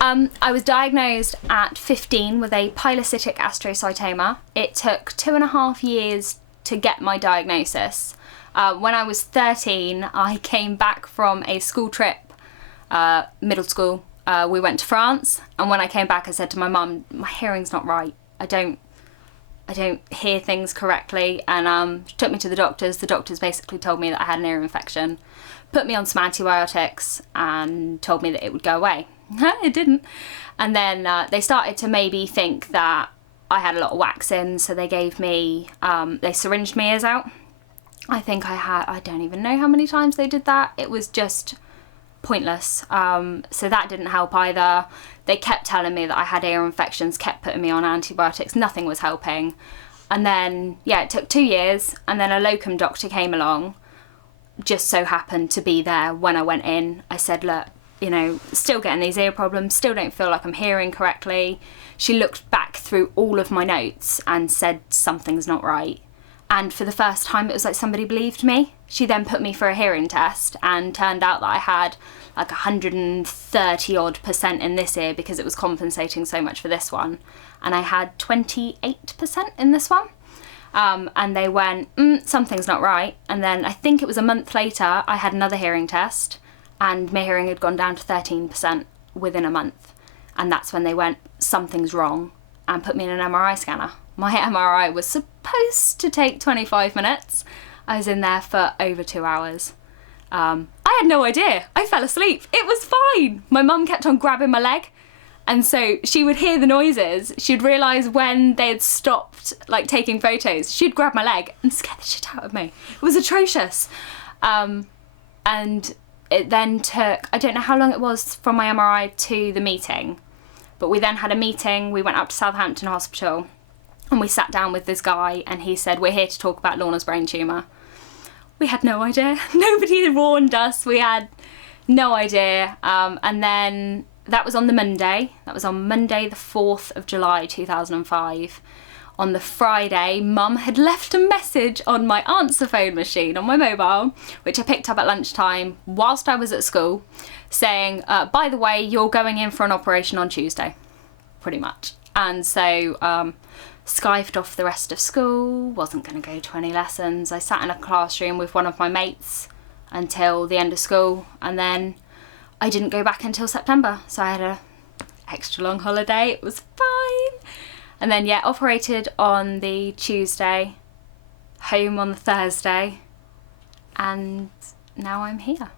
I was diagnosed at 15 with a pilocytic astrocytoma. It took 2.5 years to get my diagnosis. When I was 13, I came back from a school trip, middle school. We went to France, and when I came back I said to my mum, my hearing's not right. I don't hear things correctly, and she took me to the doctors. The doctors basically told me that I had an ear infection, put me on some antibiotics and told me that it would go away. It didn't. And then they started to maybe think that I had a lot of wax in, so they gave me, they syringed my ears out. I think I don't even know how many times they did that. It was just pointless. So that didn't help either. They kept telling me that I had ear infections, kept putting me on antibiotics, nothing was helping. And then, yeah, it took 2 years, and then a locum doctor came along, just so happened to be there when I went in. I said, look, you know, still getting these ear problems, still don't feel like I'm hearing correctly. She looked back through all of my notes and said something's not right. And for the first time, it was like somebody believed me. She then put me for a hearing test, and turned out that I had like 130 odd % in this ear because it was compensating so much for this one. And I had 28% in this one. And they went, something's not right. And then I think it was a month later, I had another hearing test, and my hearing had gone down to 13% within a month. And that's when they went, something's wrong, and put me in an MRI scanner. My MRI was supposed to take 25 minutes. I was in there for over 2 hours. I had no idea. I fell asleep. It was fine. My mum kept on grabbing my leg, and so she would hear the noises. She'd realise when they had stopped like taking photos. She'd grab my leg and scare the shit out of me. It was atrocious. And it then took, I don't know how long it was from my MRI to the meeting, but we then had a meeting. We went up to Southampton Hospital, and we sat down with this guy, and he said, we're here to talk about Lorna's brain tumour. We had no idea. Nobody had warned us. We had no idea. And then that was on the Monday. That was on Monday the 4th of July 2005. On the Friday, Mum had left a message on my answer phone machine on my mobile, which I picked up at lunchtime whilst I was at school, saying, by the way, you're going in for an operation on Tuesday, pretty much. And so skived off the rest of school, wasn't going to go to any lessons. I sat in a classroom with one of my mates until the end of school, and then I didn't go back until September. So I had a extra long holiday. It was fine. And then, yeah, operated on the Tuesday, home on the Thursday, and now I'm here.